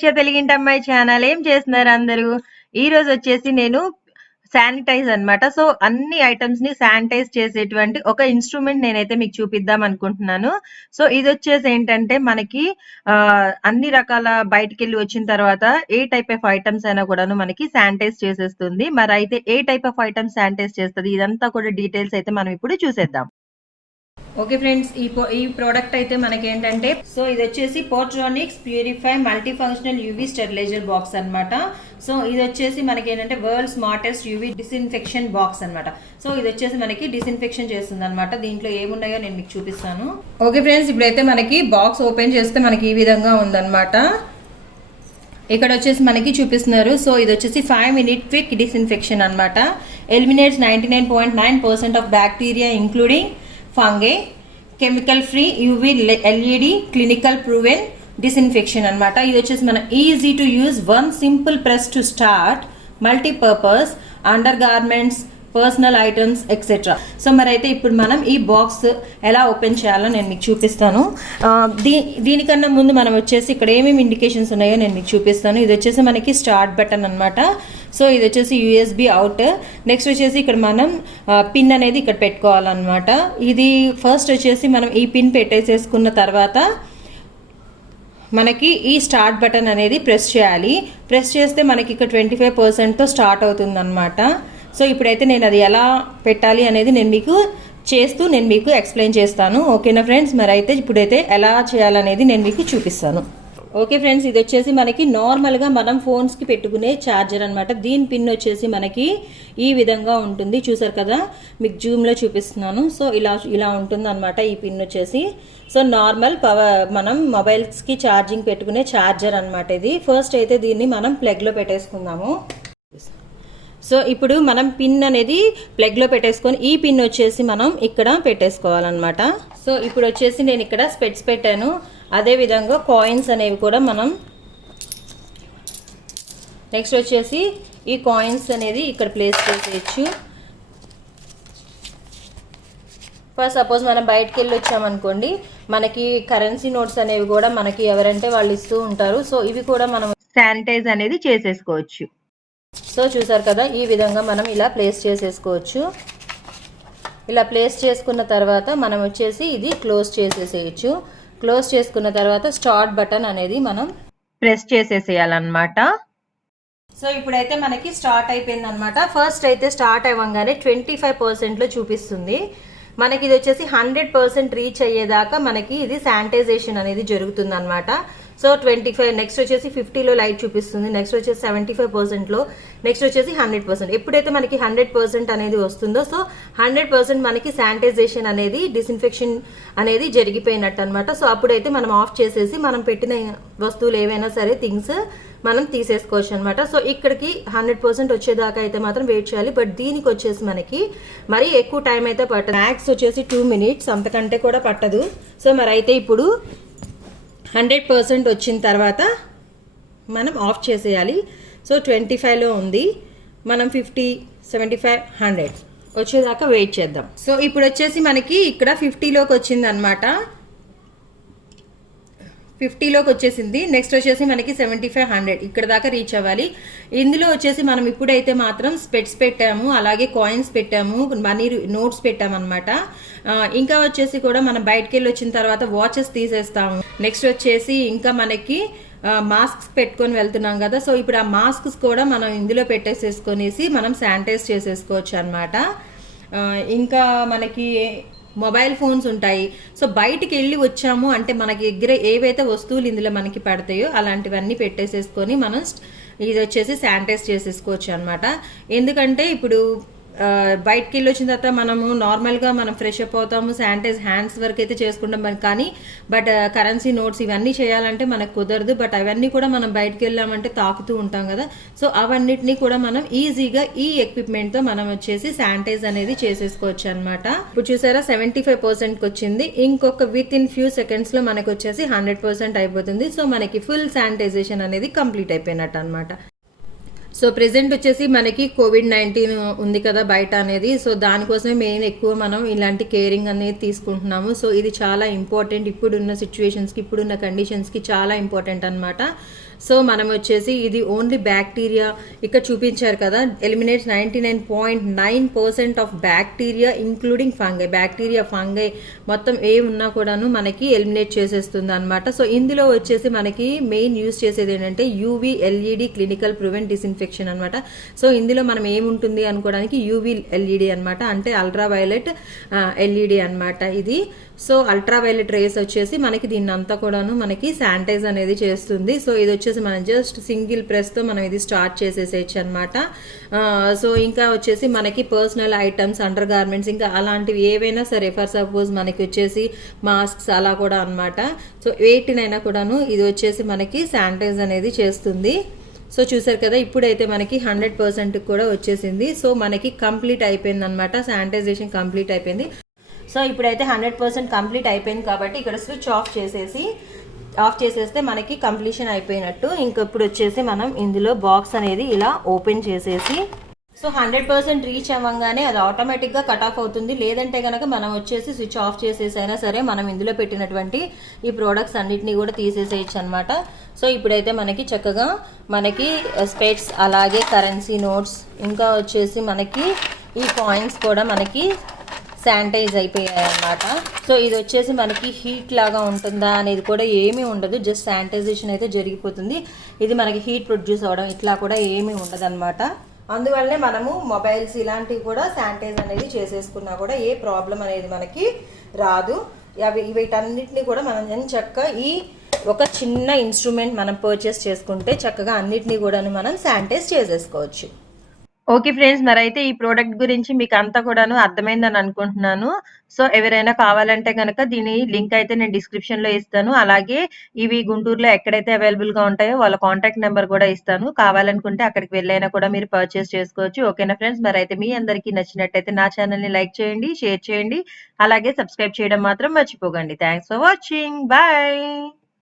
Sirisha తెలుగింటమ్మాయి channel. ఏం చేస్తున్నారు అందరూ? ఈ రోజు వచ్చేసి నేను శానిటైజ్ అన్నమాట. సో అన్ని ఐటమ్స్ ని శానిటైజ్ చేసేటువంటి ఒక ఇన్స్ట్రుమెంట్ నేనైతే మీకు చూపిద్దాం అనుకుంటున్నాను. సో ఇది వచ్చేసి ఏంటంటే మనకి అన్ని రకాల బయటికెళ్ళి వచ్చిన తర్వాత ఏ టైప్ ఆఫ్ ఐటమ్స్ అయినా కూడాను మనకి శానిటైజ్ చేసేస్తుంది. మరి అయితే ఏ టైప్ ఆఫ్ ఐటమ్స్ శానిటైజ్ చేస్తుంది, ఇదంతా కూడా డీటెయిల్స్ అయితే మనం ఇప్పుడు చూసేద్దాం. ఓకే ఫ్రెండ్స్, ఈ ప్రోడక్ట్ అయితే మనకి ఏంటంటే, సో ఇది వచ్చేసి Portronics purify multifunctional UV steriliser box అన్నమాట. సో ఇది వచ్చేసి మనకి ఏంటంటే world smartest UV disinfection box అన్నమాట. సో ఇది వచ్చేసి మనకి డిస్ఇన్ఫెక్షన్ చేస్తుంది అనమాట. దీంట్లో ఏమున్నాయో నేను మీకు చూపిస్తాను. ఓకే ఫ్రెండ్స్, ఇప్పుడైతే మనకి బాక్స్ ఓపెన్ చేస్తే మనకి ఈ విధంగా ఉందన్నమాట. ఇక్కడ వచ్చేసి మనకి చూపిస్తున్నారు. సో ఇది వచ్చేసి 5 minute క్విక్ డిస్ఇన్ఫెక్షన్ అనమాట. Eliminates 99.9% of bacteria including fungi, chemical free UV LED clinical proven disinfection అనమాట. ఇది వచ్చేసి మన easy to use, one simple press to start, multipurpose, under garments, personal items etcetera. So మరి అయితే ఇప్పుడు మనం ఈ బాక్స్ ఎలా ఓపెన్ చేయాలో నేను మీకు చూపిస్తాను. దీనికన్నా ముందు మనం వచ్చేసి ఇక్కడ ఏమేమి ఇండికేషన్స్ ఉన్నాయో నేను మీకు చూపిస్తాను. ఇది వచ్చేసి మనకి స్టార్ట్ బటన్ అనమాట. సో ఇది వచ్చేసి USB అవుట్. నెక్స్ట్ వచ్చేసి ఇక్కడ మనం పిన్ అనేది ఇక్కడ పెట్టుకోవాలన్నమాట. ఇది ఫస్ట్ వచ్చేసి మనం ఈ పిన్ పెట్టేసేసుకున్న తర్వాత మనకి ఈ స్టార్ట్ బటన్ అనేది ప్రెస్ చేయాలి. ప్రెస్ చేస్తే మనకి ఇక్కడ 25%తో స్టార్ట్ అవుతుంది అనమాట. సో ఇప్పుడైతే నేను అది ఎలా పెట్టాలి అనేది నేను మీకు ఎక్స్ప్లెయిన్ చేస్తాను. ఓకేనా ఫ్రెండ్స్? మరి అయితే ఇప్పుడైతే ఎలా చేయాలనేది నేను మీకు చూపిస్తాను. ఓకే ఫ్రెండ్స్, ఇది వచ్చేసి మనకి నార్మల్గా మనం ఫోన్స్కి పెట్టుకునే ఛార్జర్ అనమాట. దీని పిన్ వచ్చేసి మనకి ఈ విధంగా ఉంటుంది. చూసారు కదా, మీకు జూమ్లో చూపిస్తున్నాను. సో ఇలా ఉంటుంది అనమాట ఈ పిన్ వచ్చేసి. సో నార్మల్ మనం మొబైల్స్కి ఛార్జింగ్ పెట్టుకునే ఛార్జర్ అనమాట ఇది. ఫస్ట్ అయితే దీన్ని మనం ప్లగ్లో పెట్టేసుకుందాము. సో ఇప్పుడు మనం పిన్ అనేది ప్లగ్లో పెట్టేసుకొని ఈ పిన్ వచ్చేసి మనం ఇక్కడ పెట్టేసుకోవాలన్నమాట. సో ఇప్పుడు వచ్చేసి నేను ఇక్కడ స్పెక్ట్స్ పెట్టాను. అదేవిధంగా కాయిన్స్ అనేవి కూడా మనం నెక్స్ట్ వచ్చేసి ఈ కాయిన్స్ అనేది ఇక్కడ ప్లేస్ చేసేయచ్చు. ఫస్ట్ సపోజ్ మనం బయటకు వెళ్ళి వచ్చామనుకోండి, మనకి కరెన్సీ నోట్స్ అనేవి కూడా మనకి ఎవరంటే వాళ్ళు ఇస్తూ ఉంటారు. సో ఇవి కూడా మనం శానిటైజ్ అనేది చేసేసుకోవచ్చు. సో చూసారు కదా, ఈ విధంగా మనం ఇలా ప్లేస్ చేసేసుకోవచ్చు. ఇలా ప్లేస్ చేసుకున్న తర్వాత మనం వచ్చేసి ఇది క్లోజ్ చేసేసేయచ్చు. క్లోజ్ చేసుకున్న తర్వాత స్టార్ట్ బటన్ అనేది మనం ప్రెస్ చేసేసేయాలన్నమాట. సో ఇప్పుడైతే మనకి స్టార్ట్ అయిపోయింది అనమాట. ఫస్ట్ అయితే స్టార్ట్ అవ్వగానే 25%లో చూపిస్తుంది. మనకి ఇది వచ్చేసి 100% రీచ్ అయ్యేదాకా మనకి ఇది శానిటైజేషన్ అనేది జరుగుతుంది అనమాట. సో 25, నెక్స్ట్ వచ్చేసి 50లో లైట్ చూపిస్తుంది, నెక్స్ట్ వచ్చేసి 75%లో, నెక్స్ట్ వచ్చేసి 100%. ఎప్పుడైతే మనకి 100% అనేది వస్తుందో, సో 100% మనకి శానిటైజేషన్ అనేది డిస్ఇన్ఫెక్షన్ అనేది జరిగిపోయినట్టు అనమాట. సో అప్పుడైతే మనం ఆఫ్ చేసేసి మనం పెట్టిన వస్తువులు ఏవైనా సరే థింగ్స్ మనం తీసేసుకోవచ్చు అనమాట. సో ఇక్కడికి 100% వచ్చేదాకా అయితే మాత్రం వెయిట్ చేయాలి. బట్ దీనికి వచ్చేసి మనకి మరీ ఎక్కువ టైం అయితే పట్టదు. మ్యాక్స్ వచ్చేసి 2 minutes, అంతకంటే కూడా పట్టదు. సో మరి అయితే ఇప్పుడు 100% వచ్చిన తర్వాత మనం ఆఫ్ చేసేయాలి. సో 25లో ఉంది, మనం 50, 75, 100 వచ్చేదాకా వెయిట్ చేద్దాం. సో ఇప్పుడు వచ్చేసి మనకి ఇక్కడ 50లోకి వచ్చింది అనమాట. 50లోకి వచ్చేసింది. నెక్స్ట్ వచ్చేసి మనకి 75, 100 ఇక్కడ దాకా రీచ్ అవ్వాలి. ఇందులో వచ్చేసి మనం ఇప్పుడైతే మాత్రం స్పెక్ట్స్ పెట్టాము, అలాగే కాయిన్స్ పెట్టాము, మనీ నోట్స్ పెట్టామన్నమాట. ఇంకా వచ్చేసి కూడా మనం బయటకు వెళ్ళి వచ్చిన తర్వాత వాచెస్ తీసేస్తాము. నెక్స్ట్ వచ్చేసి ఇంకా మనకి మాస్క్స్ పెట్టుకొని వెళ్తున్నాం కదా. సో ఇప్పుడు ఆ మాస్క్స్ కూడా మనం ఇందులో పెట్టేసేసుకొనేసి మనం శానిటైజ్ చేసేసుకోవచ్చు అనమాట. ఇంకా మనకి మొబైల్ ఫోన్స్ ఉంటాయి. సో బయటికి వెళ్ళి వచ్చాము అంటే మనకి దగ్గర ఏవైతే వస్తువులు ఇందులో మనకి పడతాయో అలాంటివన్నీ పెట్టేసేసుకొని మనం ఇది వచ్చేసి శానిటైజ్ చేసేసుకోవచ్చు అనమాట. ఎందుకంటే ఇప్పుడు బయటకు వెళ్ళి వచ్చిన తర్వాత మనము నార్మల్గా మనం ఫ్రెష్ అప్ అవుతాము, శానిటైజ్ హ్యాండ్స్ వరకు అయితే చేసుకుంటాం. కానీ బట్ కరెన్సీ నోట్స్ ఇవన్నీ చేయాలంటే మనకు కుదరదు. బట్ అవన్నీ కూడా మనం బయటకు వెళ్ళామంటే తాకుతూ ఉంటాం కదా. సో అవన్నిటినీ కూడా మనం ఈజీగా ఈ ఎక్విప్మెంట్తో మనం వచ్చేసి శానిటైజ్ అనేది చేసేసుకోవచ్చు అనమాట. ఇప్పుడు చూసారా 75%కి వచ్చింది. ఇంకొక విత్ ఇన్ ఫ్యూ సెకండ్స్లో మనకు వచ్చేసి 100% అయిపోతుంది. సో మనకి ఫుల్ శానిటైజేషన్ అనేది కంప్లీట్ అయిపోయినట్టు అనమాట. సో ప్రెజెంట్ వచ్చేసి మనకి COVID-19 ఉంది కదా బయట అనేది. సో దానికోసమే మెయిన్ ఎక్కువ మనం ఇలాంటి కేరింగ్ అనేది తీసుకుంటున్నాము. సో ఇది చాలా ఇంపార్టెంట్, ఇప్పుడున్న సిచ్యువేషన్స్కి, ఇప్పుడున్న కండిషన్స్కి చాలా ఇంపార్టెంట్ అనమాట. సో మనం వచ్చేసి ఇది ఓన్లీ బ్యాక్టీరియా ఇక్కడ చూపించారు కదా, eliminates 99.9% of bacteria including fungi. Bacteria, fungi మొత్తం ఏ ఉన్నా కూడాను మనకి ఎలిమినేట్ చేసేస్తుంది అనమాట. సో ఇందులో వచ్చేసి మనకి మెయిన్ యూజ్ చేసేది ఏంటంటే UV LED clinical prevent disinfection అనమాట. సో ఇందులో మనం ఏముంటుంది అనుకోవడానికి యూవీ ఎల్ఈడి అనమాట, అంటే అల్ట్రా వైలెట్ ఎల్ఈడి అనమాట ఇది. సో అల్ట్రా వైలెట్ రేస్ వచ్చేసి మనకి దీన్ని అంతా కూడాను మనకి శానిటైజ్ అనేది చేస్తుంది. సో ఇది వచ్చేసి మనం జస్ట్ సింగిల్ ప్రెస్తో మనం ఇది స్టార్ట్ చేసేసేయచ్చు అనమాట. సో ఇంకా వచ్చేసి మనకి పర్సనల్ ఐటమ్స్, అండర్ గార్మెంట్స్, ఇంకా అలాంటివి ఏవైనా సరే, ఫర్ సపోజ్ మనకి వచ్చేసి మాస్క్స్ అలా కూడా అనమాట. సో వేటినైనా కూడాను ఇది వచ్చేసి మనకి శానిటైజ్ అనేది చేస్తుంది. సో చూసారు కదా, ఇప్పుడైతే మనకి 100% కూడా వచ్చేసింది. సో మనకి కంప్లీట్ అయిపోయింది అనమాట, శానిటైజేషన్ కంప్లీట్ అయిపోయింది. సో ఇప్పుడైతే 100% కంప్లీట్ అయిపోయింది కాబట్టి ఇక్కడ స్విచ్ ఆఫ్ చేసేస్తే మనకి కంప్లీషన్ అయిపోయినట్టు. ఇప్పుడు వచ్చేసి మనం ఇందులో బాక్స్ అనేది ఇలా ఓపెన్ చేసేసి, సో 100% రీచ్ అవ్వగానే అది ఆటోమేటిక్గా కట్ ఆఫ్ అవుతుంది. లేదంటే కనుక మనం వచ్చేసి స్విచ్ ఆఫ్ చేసేసైనా సరే మనం ఇందులో పెట్టినటువంటి ఈ ప్రోడక్ట్స్ అన్నిటినీ కూడా తీసేసేయచ్చు అనమాట. సో ఇప్పుడైతే మనకి చక్కగా మనకి స్పెక్స్, అలాగే కరెన్సీ నోట్స్, ఇంకా వచ్చేసి మనకి ఈ కాయిన్స్ కూడా మనకి శానిటైజ్ అయిపోయాయి అన్నమాట. సో ఇది వచ్చేసి మనకి హీట్ లాగా ఉంటుందా అనేది కూడా ఏమీ ఉండదు, జస్ట్ శానిటైజేషన్ అయితే జరిగిపోతుంది. ఇది మనకి హీట్ ప్రొడ్యూస్ అవ్వడం ఇట్లా కూడా ఏమీ ఉండదు అనమాట. అందువల్లనే మనము మొబైల్స్ ఇలాంటివి కూడా శానిటైజ్ అనేది చేసేసుకున్నా కూడా ఏ ప్రాబ్లం అనేది మనకి రాదు. వీటన్నిటిని కూడా మనం చక్కగా ఈ ఒక చిన్న ఇన్స్ట్రుమెంట్ మనం పర్చేస్ చేసుకుంటే చక్కగా అన్నిటినీ కూడా మనం శానిటైజ్ చేసేసుకోవచ్చు. ఓకే ఫ్రెండ్స్, మరైతే ఈ ప్రోడక్ట్ గురించి మీకు అంతా కూడాను అర్థమైందని అనుకుంటున్నాను. సో ఎవరైనా కావాలంటే కనుక దీని లింక్ అయితే నేను డిస్క్రిప్షన్ లో ఇస్తాను. అలాగే ఇవి గుంటూరులో ఎక్కడైతే అవైలబుల్ గా ఉంటాయో వాళ్ళ కాంటాక్ట్ నెంబర్ కూడా ఇస్తాను. కావాలనుకుంటే అక్కడికి వెళ్ళైనా కూడా మీరు పర్చేస్ చేసుకోవచ్చు. ఓకేనా ఫ్రెండ్స్, మరైతే మీ అందరికీ నచ్చినట్టయితే నా ఛానల్ ని లైక్ చేయండి, షేర్ చేయండి, అలాగే సబ్స్క్రైబ్ చేయడం మాత్రం మర్చిపోకండి. Thanks for watching, bye.